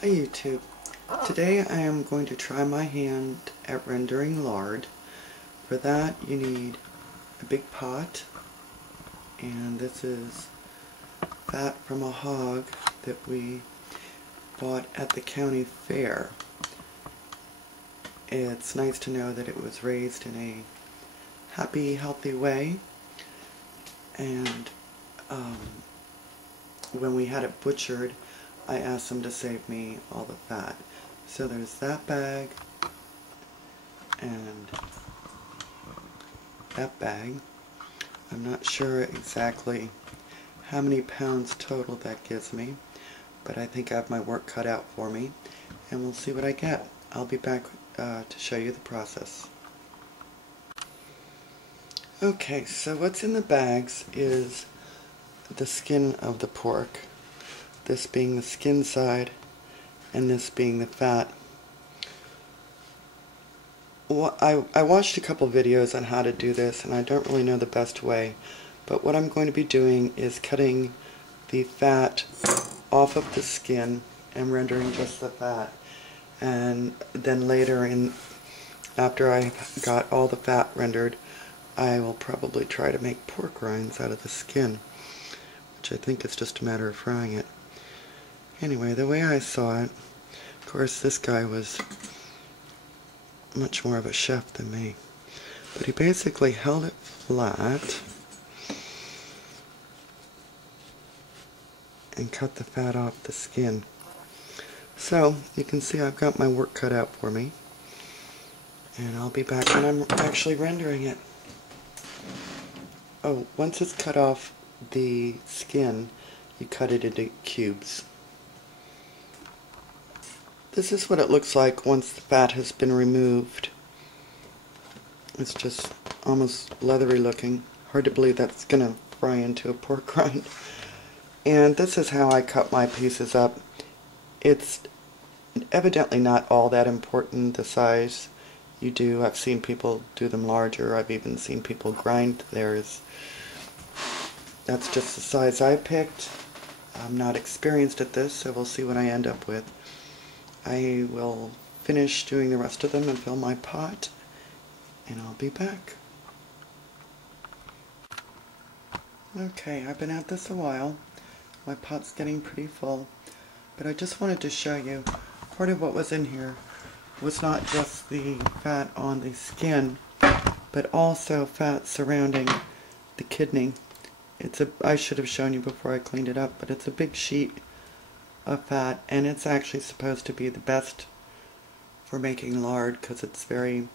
Hi YouTube. Today I am going to try my hand at rendering lard. For that you need a big pot, and this is fat from a hog that we bought at the county fair. It's nice to know that it was raised in a happy, healthy way, and when we had it butchered I asked them to save me all the fat. So there's that bag and that bag. I'm not sure exactly how many pounds total that gives me, but I think I have my work cut out for me, and we'll see what I get. I'll be back to show you the process. Okay, so what's in the bags is the skin of the pork, this being the skin side and this being the fat. Well, I watched a couple videos on how to do this, and I don't really know the best way, but what I'm going to be doing is cutting the fat off of the skin and rendering just the fat, and then later, after I got all the fat rendered, I will probably try to make pork rinds out of the skin, which I think is just a matter of frying it. Anyway, the way I saw it, of course this guy was much more of a chef than me, but he basically held it flat and cut the fat off the skin. So you can see I've got my work cut out for me, and I'll be back when I'm actually rendering it. Oh, once it's cut off the skin, you cut it into cubes. This is what it looks like once the fat has been removed. It's just almost leathery looking. Hard to believe that's going to fry into a pork rind. And this is how I cut my pieces up. It's evidently not all that important, the size you do. I've seen people do them larger. I've even seen people grind theirs. That's just the size I picked. I'm not experienced at this, so we'll see what I end up with. I will finish doing the rest of them and fill my pot, and I'll be back. Okay, I've been at this a while. My pot's getting pretty full, but I just wanted to show you part of what was in here was not just the fat on the skin, but also fat surrounding the kidney. I should have shown you before I cleaned it up, but it's a big sheet of fat, and it's actually supposed to be the best for making lard because it's very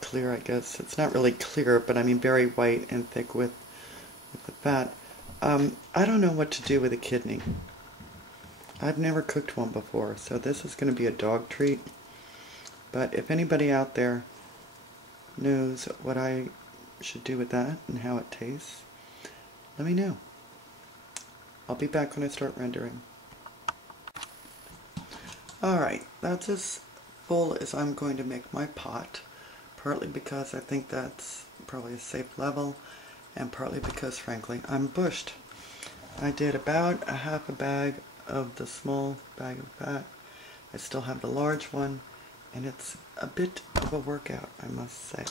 clear, I guess. It's not really clear, but I mean very white and thick with the fat. I don't know what to do with a kidney. I've never cooked one before, so this is going to be a dog treat. But if anybody out there knows what I should do with that and how it tastes, let me know. I'll be back when I start rendering. Alright, that's as full as I'm going to make my pot, partly because I think that's probably a safe level, and partly because, frankly, I'm bushed. I did about a half a bag of the small bag of fat. I still have the large one, and it's a bit of a workout, I must say.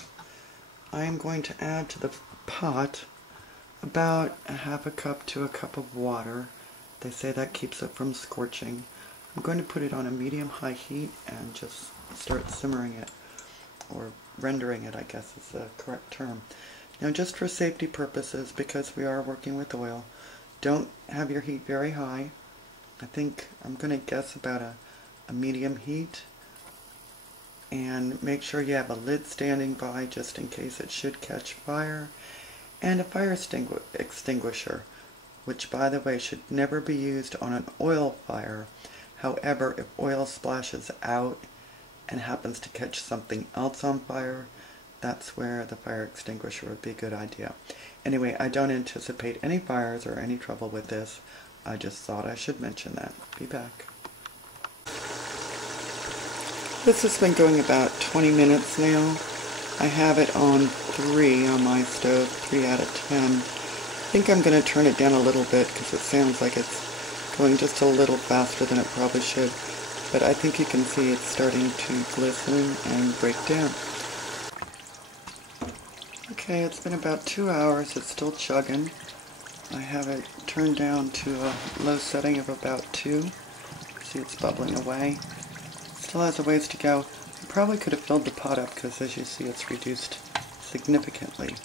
I am going to add to the pot about a half a cup to a cup of water. They say that keeps it from scorching. I'm going to put it on a medium-high heat and just start simmering it, or rendering it, I guess is the correct term. Now, just for safety purposes, because we are working with oil, don't have your heat very high. I think I'm going to guess about a medium heat, and make sure you have a lid standing by just in case it should catch fire, and a fire extinguisher, which, by the way, should never be used on an oil fire. However, if oil splashes out and happens to catch something else on fire, that's where the fire extinguisher would be a good idea. Anyway, I don't anticipate any fires or any trouble with this. I just thought I should mention that. Be back. This has been going about 20 minutes now. I have it on 3 on my stove, 3 out of 10. I think I'm going to turn it down a little bit because it sounds like it's going just a little faster than it probably should, but I think you can see it's starting to glisten and break down. Okay, it's been about 2 hours. It's still chugging. I have it turned down to a low setting of about 2. See, it's bubbling away. Still has a ways to go. I probably could have filled the pot up because, as you see, it's reduced significantly.